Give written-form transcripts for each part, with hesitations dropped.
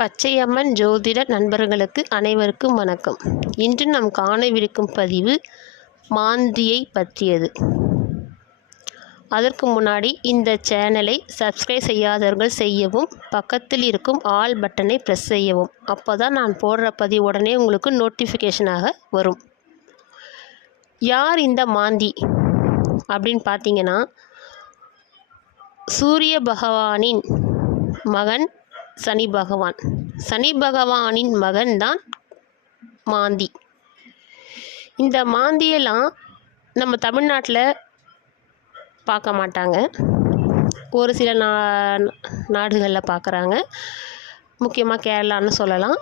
பச்சையம்மன் ஜோதிட நண்பர்களுக்கு அனைவருக்கும் வணக்கம். இன்று நாம் காணவிருக்கும் பதிவு மாந்தியை பற்றியது. அதற்கு முன்னாடி இந்த சேனலை சப்ஸ்கிரைப் செய்யாதவர்கள் செய்யவும், பக்கத்தில் இருக்கும் ஆல் பட்டனை ப்ரெஸ் செய்யவும். அப்போ தான் நான் போடுற பதிவு உடனே உங்களுக்கு நோட்டிஃபிகேஷனாக வரும். யார் இந்த மாந்தி அப்படின்னு பார்த்தீங்கன்னா, சூரிய பகவானின் மகன் சனி பகவான். சனி பகவானின் மகன்தான் மாந்தி. இந்த மாந்தியெல்லாம் நம்ம தமிழ்நாட்டில் பார்க்க மாட்டாங்க. ஒரு சில நாடுகளில் பார்க்குறாங்க. முக்கியமாக கேரளான்னு சொல்லலாம்.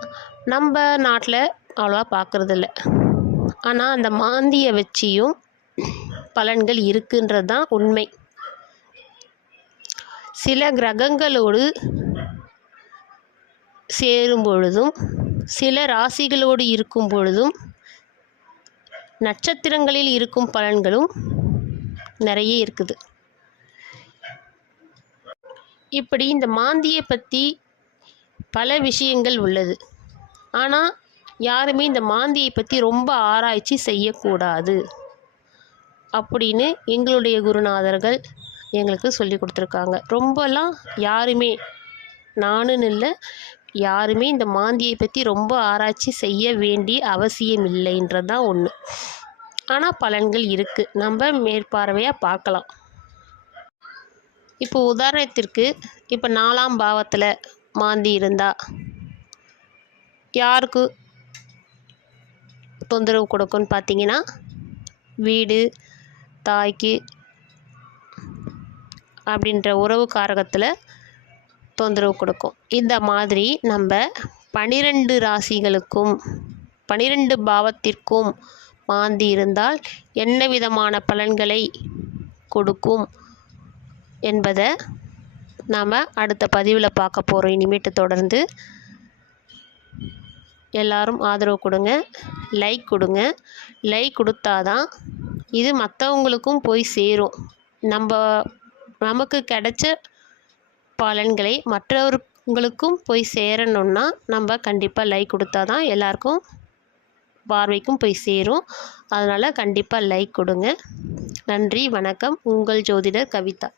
நம்ம நாட்டில் அவ்வளோவா பார்க்குறதில்ல. ஆனால் அந்த மாந்தியை வச்சியும் பலன்கள் இருக்குன்றது தான் உண்மை. சில கிரகங்களோடு சேரும் பொழுதும், சில ராசிகளோடு இருக்கும் பொழுதும், நட்சத்திரங்களில் இருக்கும் பலன்களும் நிறைய இருக்குது. இப்படி இந்த மாந்தியை பற்றி பல விஷயங்கள் உள்ளது. ஆனால் யாருமே இந்த மாந்தியை பற்றி ரொம்ப ஆராய்ச்சி செய்யக்கூடாது அப்படின்னு எங்களுடைய குருநாதர்கள் எங்களுக்கு சொல்லி கொடுத்துருக்காங்க. ரொம்பலாம் யாருமே, நானுன்னு இல்லை, யாருமே இந்த மாந்தியை பற்றி ரொம்ப ஆராய்ச்சி செய்ய வேண்டிய அவசியம் இல்லைன்றது தான் ஒன்று. ஆனால் பலன்கள் இருக்குது, நம்ம மேற்பார்வையாக பார்க்கலாம். இப்போ உதாரணத்திற்கு, இப்போ 4ஆம் பாவத்தில் மாந்தி இருந்தால் யாருக்கு தொந்தரவு கொடுக்கும்னு பார்த்தீங்கன்னா, வீடு, தாய்க்கு அப்படின்ற உறவு காரகத்தில் தொந்தரவு கொடுக்கும். இந்த மாதிரி நம்ம 12 ராசிகளுக்கும் 12 பாவத்திற்கும் மாந்தி இருந்தால் என்ன விதமான பலன்களை கொடுக்கும் என்பதை நாம் அடுத்த பதிவில் பார்க்க போகிறோம். இனிமேட்டு தொடர்ந்து எல்லாரும் ஆதரவு கொடுங்க, லைக் கொடுங்க. லைக் கொடுத்தாதான் இது மற்றவங்களுக்கும் போய் சேரும். நமக்கு கிடைச்ச பலன்களை மற்றவர்களுக்கும் போய் சேரணுன்னா நம்ம கண்டிப்பாக லைக் கொடுத்தா தான் எல்லாருக்கும் பார்வைக்கும் போய் சேரும். அதனால் கண்டிப்பாக லைக் கொடுங்க. நன்றி, வணக்கம். உங்கள் ஜோதிடர் கவிதா.